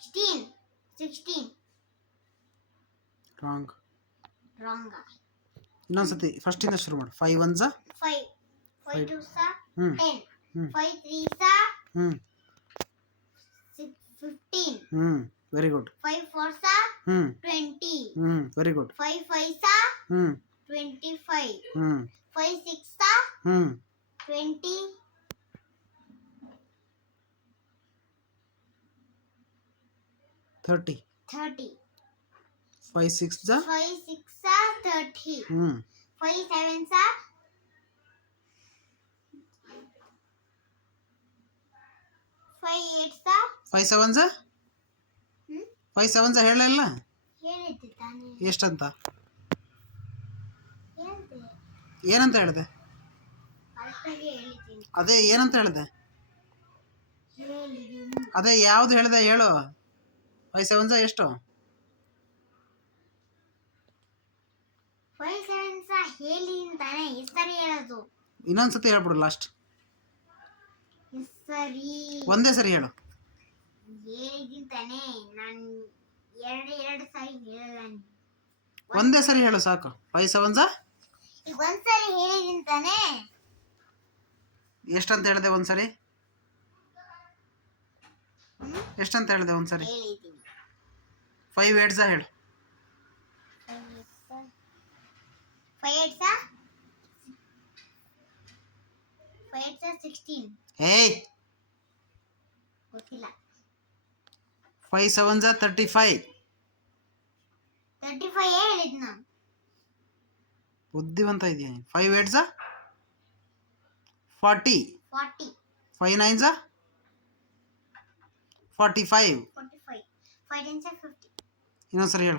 16 wrong. Wrong. ಇನ್ನೊಂದ್ಸತಿ first ಇಂದ ಶುರು ಮಾಡು. 5 1s 5 5 2s 10 5 3s 15 very good. 5 4s 20 very good. 5 5s 25 5 6s 20 30 30 5 6s 5 6s 30 5 7s 5 8s 5 7s 5 7s ಹೇಳಲ್ಲ. ಹೇಳಿದ್ದೆ ತಾನೇ. ಎಷ್ಟಂತ ಹೇಳ್ದೆ ಏನಂತ ಹೇಳಿದೆ? ಕರೆಕ್ಟಾಗಿ ಹೇಳಿದ್ದೀನಿ. ಅದೇ ಏನಂತ ಹೇಳಿದೆ? ಹೇಳಿದ್ದೀನಿ. ಅದೇ ಯಾವ್ದು ಹೇಳಿದೆ ಹೇಳು. 5 7s ಎಷ್ಟು? 5 7s ಹೇಳಿದ್ದೀನಿ ತಾನೇ. ಹೆಸರು ಹೇಳೋದು. ಇನ್ನೊಂದ್ಸತಿ ಹೇಳ್ಬಿಡು ಲಾಸ್ಟ್. ಹೆಸರಿ ಒಂದೇ ಸರಿ ಹೇಳು. ಹೇಳಿದ್ದೀನಿ ತಾನೇ. ನಾನು ಎರಡು ಸಾರಿ ಹೇಳಿಲ್ಲ. ಒಂದೇ ಸರಿ ಹೇಳು ಸಾಕು. 5 7s ಈಗ ಒಂದ್ಸರಿ ಹೇಳಿದ್ದೀನಿ ತಾನೇ. ಎಷ್ಟಂತ ಹೇಳಿದೆ ಒಂದ್ಸರಿ? ಎಷ್ಟಂತ ಹೇಳಿದೆ ಒಂದ್ಸರಿ? ಹೇಳಿದ್ದೀನಿ. 5 8s ಹೇಳು. 5 8s 16. ಏಯ್ ಗೊತ್ತಿಲ್ಲ. 5 7s 35. 35 ಹೇಳಿದ್ ನಾನು. ಬುದ್ಧಿವಂತ ಇದೆಯಾ? 5 8s 40. 40 5 9s 45. 45 5 10s 50. ಇನ್ನೊಂದ್ಸರಿ ಹೇಳು.